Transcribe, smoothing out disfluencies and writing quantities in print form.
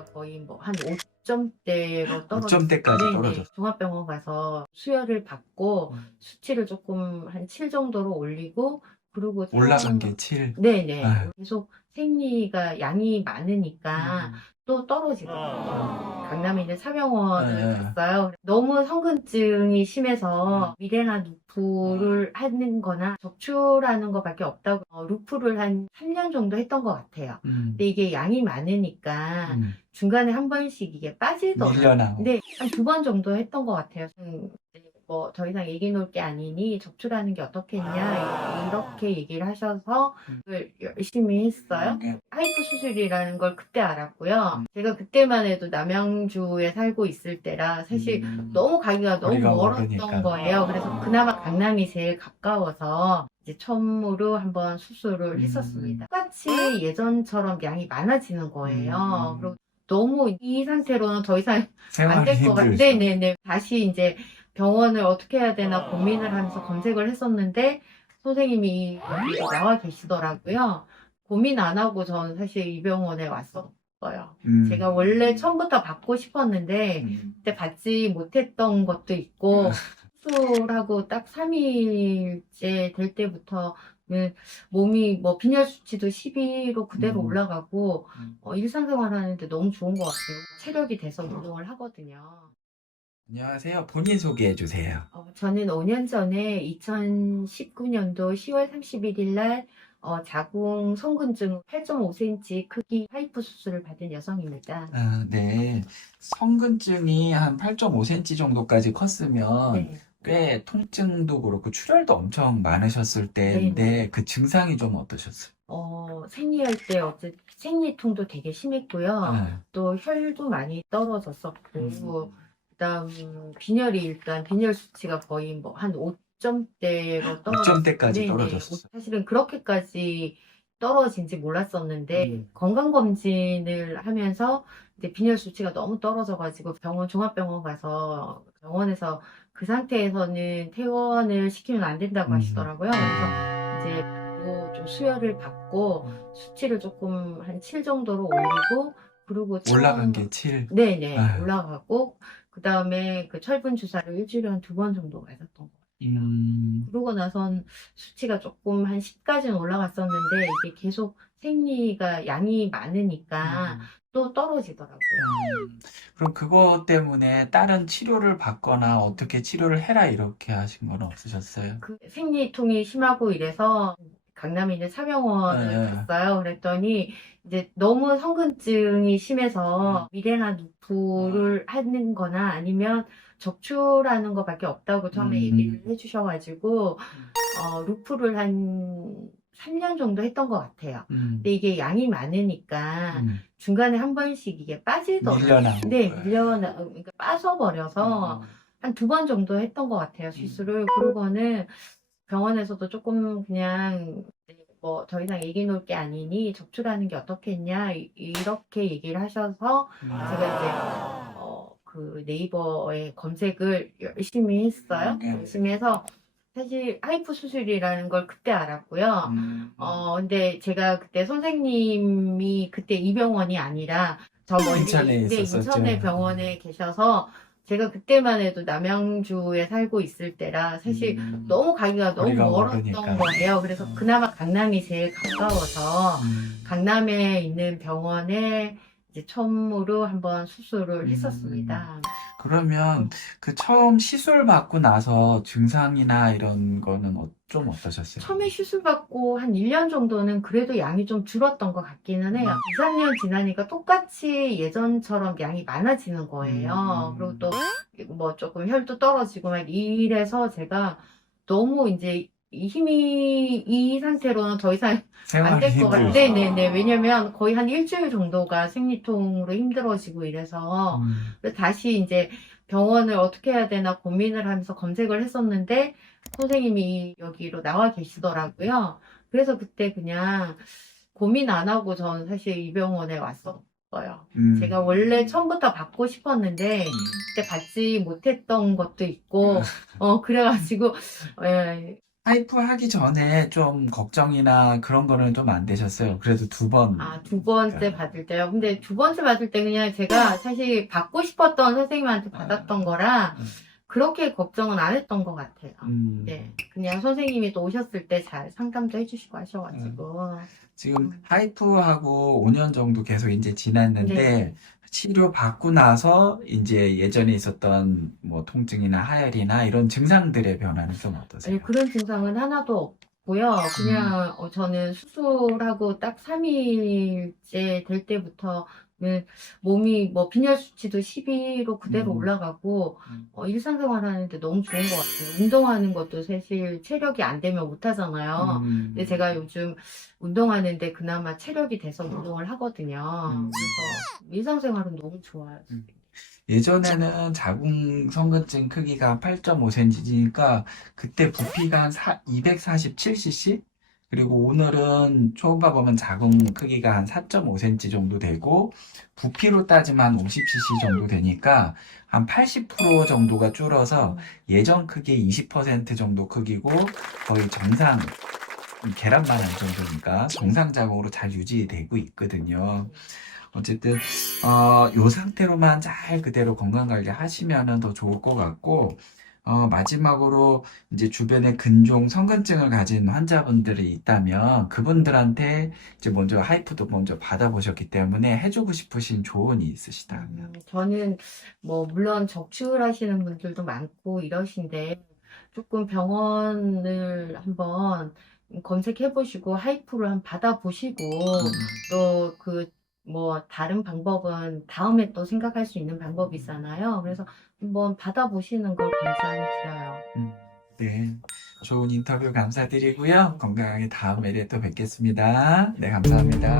수치가 거의 뭐 한 5점대로 떨어졌어요. 5점대까지 네네. 떨어졌어. 종합병원 가서 수혈을 받고 수치를 조금 한 7 정도로 올리고 그리고 올라간 게 7. 네네. 아유. 계속 생리가 양이 많으니까 또 떨어지더라고요. 강남에 있는 사병원을 갔어요. 너무 성근증이 심해서 미레나 루프를 하는 거나 적출하는 거밖에 없다고 루프를 한 3년 정도 했던 것 같아요. 근데 이게 양이 많으니까 중간에 한 번씩 이게 빠지더라고요. 밀려나고. 네, 한 2번 정도 했던 것 같아요. 뭐 더 이상 얘기 놓을 게 아니니 적출하는 게 어떻겠냐 이렇게 얘기를 하셔서 그걸 열심히 했어요. 하이프 수술이라는 걸 그때 알았고요. 제가 그때만 해도 남양주에 살고 있을 때라 사실 너무 가기가 너무 거리가 멀었던 멀으니까. 거예요. 그래서 그나마 강남이 제일 가까워서 이제 처음으로 한번 수술을 했었습니다. 똑같이 예전처럼 양이 많아지는 거예요. 그리고 너무 이 상태로는 더 이상 안 생활이 될 것 같아요. 힘들죠. 네네네. 다시 이제 병원을 어떻게 해야 되나 고민을 하면서 검색을 했었는데 선생님이 여기로 나와 계시더라고요. 고민 안 하고 전 사실 이 병원에 왔었어요. 제가 원래 처음부터 받고 싶었는데 그때 받지 못했던 것도 있고 수술하고 딱 3일째 될 때부터 몸이 뭐 빈혈 수치도 12로 그대로 올라가고 일상생활 하는데 너무 좋은 것 같아요. 체력이 돼서 운동을 하거든요. 안녕하세요. 본인 소개해 주세요. 저는 5년 전에 2019년도 10월 31일 날 자궁 성근증 8.5cm 크기 파이프 수술을 받은 여성입니다. 네. 성근증이 한 8.5cm 정도까지 컸으면 네. 꽤 통증도 그렇고 출혈도 엄청 많으셨을 때인데 그 증상이 좀 어떠셨어요? 생리할 때 어쨌든 생리통도 되게 심했고요. 또 혈도 많이 떨어졌었고, 그다음 빈혈이 일단 빈혈 수치가 거의 뭐 한 5점대로 5점대까지 네네. 떨어졌어요. 사실은 그렇게까지 떨어진지 몰랐었는데 건강검진을 하면서 이제 빈혈 수치가 너무 떨어져가지고 종합병원 가서 병원에서 그 상태에서는 퇴원을 시키면 안 된다고 하시더라고요. 그래서 이제 바로 좀 수혈을 받고 수치를 조금 한 7 정도로 올리고 그리고 올라간 게 7. 네네. 아유. 올라가고 그 다음에 그 철분 주사를 일주일에 한 2번 정도 맞았던 것 같아요. 그러고 나선 수치가 조금 한 10까지는 올라갔었는데 이게 계속 생리가 양이 많으니까 또 떨어지더라고요. 그럼 그거 때문에 다른 치료를 받거나 어떻게 치료를 해라 이렇게 하신 건 없으셨어요? 그 생리통이 심하고 이래서 강남에 있는 사병원을 갔어요. 그랬더니 이제 너무 성근증이 심해서 미레나 루프를 하는 거나 아니면 적출하는 거밖에 없다고 처음에 얘기를 해주셔가지고 루프를 한 3년 정도 했던 것 같아요. 근데 이게 양이 많으니까 중간에 한 번씩 이게 빠지더라고요. 밀려나고. 네, 그러니까 빠져버려서 한 2번 정도 했던 것 같아요, 수술을. 그러고는 병원에서도 조금 그냥 뭐 더 이상 얘기 놓을 게 아니니 적출하는 게 어떻겠냐 이렇게 얘기를 하셔서 제가 이제 그 네이버에 검색을 열심히 했어요. 열심히 해서 사실 하이프 수술이라는 걸 그때 알았고요. 근데 제가 그때 선생님이 그때 이 병원이 아니라 저 멀리 인천에 네, 있었었죠. 인천의 병원에 계셔서 제가 그때만 해도 남양주에 살고 있을 때라 사실 너무 가기가 너무 거리가 멀었던 멀으니까. 거예요. 그래서 그나마 강남이 제일 가까워서 강남에 있는 병원에 이제 처음으로 한번 수술을 했었습니다. 그러면 그 처음 시술 받고 나서 증상이나 이런 거는 좀 어떠셨어요? 처음에 수술 받고 한 1년 정도는 그래도 양이 좀 줄었던 것 같기는 해요. 2, 3년 지나니까 똑같이 예전처럼 양이 많아지는 거예요. 그리고 또 뭐 조금 혈도 떨어지고 막 이래서 제가 너무 이제 이 상태로는 더 이상 안 생활이 될 것 같아요. 힘들죠. 네네네. 왜냐면 거의 한 일주일 정도가 생리통으로 힘들어지고 이래서 그래서 다시 이제 병원을 어떻게 해야 되나 고민을 하면서 검색을 했었는데 선생님이 여기로 나와 계시더라고요. 그래서 그때 그냥 고민 안 하고 전 사실 이 병원에 왔었어요. 제가 원래 처음부터 받고 싶었는데 그때 받지 못했던 것도 있고 그래가지고 하이프 하기 전에 좀 걱정이나 그런 거는 좀 안 되셨어요? 그래도 두 번. 아, 두 번째 받을 때요. 근데 두 번째 받을 때 그냥 제가 사실 받고 싶었던 선생님한테 받았던 거라 그렇게 걱정은 안 했던 것 같아요. 네. 그냥 선생님이 또 오셨을 때 잘 상담도 해주시고 하셔가지고. 지금 하이프하고 5년 정도 계속 이제 지났는데 네. 치료 받고 나서 이제 예전에 있었던 뭐 통증이나 하열이나 이런 증상들의 변화는 좀 어떠세요? 아니, 그런 증상은 하나도 없고요. 그냥 저는 수술하고 딱 3일째 될 때부터는 몸이 뭐 빈혈 수치도 12로 그대로 음. 올라가고 일상생활 하는데 너무 좋은 것 같아요. 운동하는 것도 사실 체력이 안 되면 못 하잖아요. 근데 제가 요즘 운동하는데 그나마 체력이 돼서 운동을 하거든요. 그래서 일상생활은 너무 좋아요. 예전에는 자궁성근증 크기가 8.5cm니까 그때 부피가 한 247cc? 그리고 오늘은 초음파 보면 자궁 크기가 한 4.5cm 정도 되고 부피로 따지면 한 50cc 정도 되니까 한 80% 정도가 줄어서 예전 크기 20% 정도 크기고 거의 정상 계란만 한 정도니까 정상 자궁으로 잘 유지되고 있거든요. 어쨌든 요 상태로만 잘 그대로 건강 관리 하시면은 더 좋을 것 같고 마지막으로 이제 주변에 근종 성근증을 가진 환자분들이 있다면 그분들한테 이제 먼저 하이프도 먼저 받아보셨기 때문에 해주고 싶으신 조언이 있으시다면 저는 뭐 물론 적출하시는 분들도 많고 이러신데 조금 병원을 한번 검색해 보시고 하이프를 한번 받아보시고 또 그 뭐 다른 방법은 다음에 또 생각할 수 있는 방법이 있잖아요. 그래서 한번 받아보시는 걸 권장드려요. 네, 좋은 인터뷰 감사드리고요. 건강하게 다음 회에 또 뵙겠습니다. 네, 감사합니다.